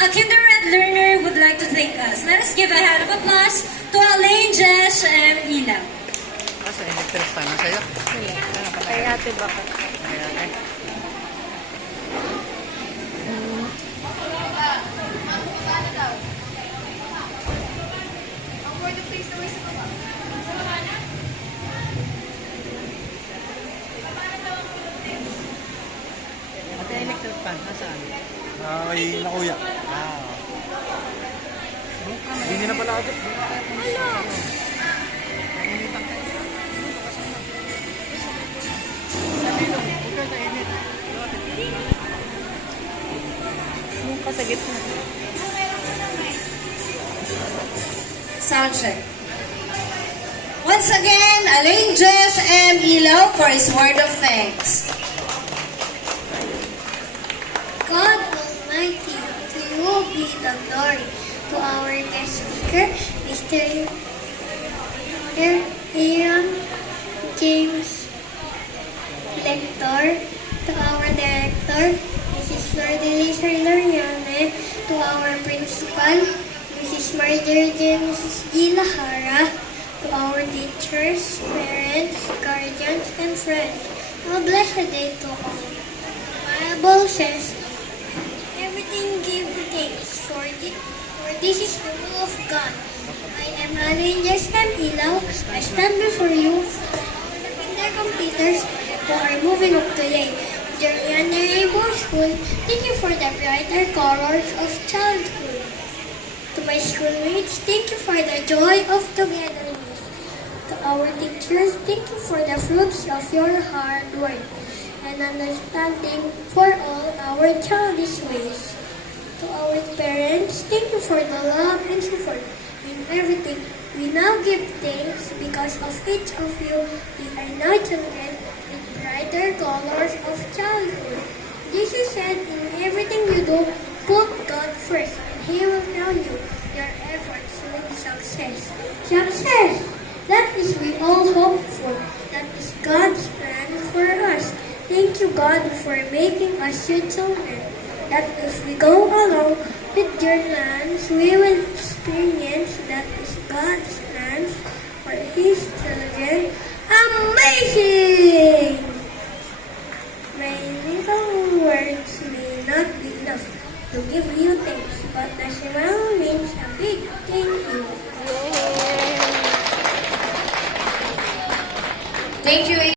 A kindergarten learner would like to thank us. Let us give a hand of applause to Alain, Jesh, and Ilaw. Sa electric fan na sa'yo? Kay ate baka. Kaya, Ate electric fan, nasaan? Ay, nakuya. Hindi na pala agad. Yung ka sa gitna. Sound check. Once again, Alain, Jesh, and Ilaw for his word of thanks. God Almighty, to you be the glory. To our guest speaker, Mr. Aaron James Lector, to our director, Mrs. Lourdes Loriane, to our principal, Mrs. Marjorie J. Mrs. G. Lahara, to our teachers, parents, guardians, and friends. A blessed day to all. The Bible says, everything give thanks, for this is the will of God. I am Alain, Jesh, and Ilaw. I stand before you for the kinder completers who are moving up today. Dear Yonder Neighbor School, thank you for the brighter colors of childhood. To my schoolmates, thank you for the joy of togetherness. To our teachers, thank you for the fruits of your hard work and understanding for all our childish ways. To our parents, thank you for the love and support in everything. We now give thanks because of each of you. We are now children with brighter colors of childhood. This is said in everything you do, put God first, and He will crown you your efforts with success. Success! That is we all hope for. That is God's plan for us. Thank you, God, for making us your children. That if we go along with your plans, we will experience that is God's plans for His children. Amazing!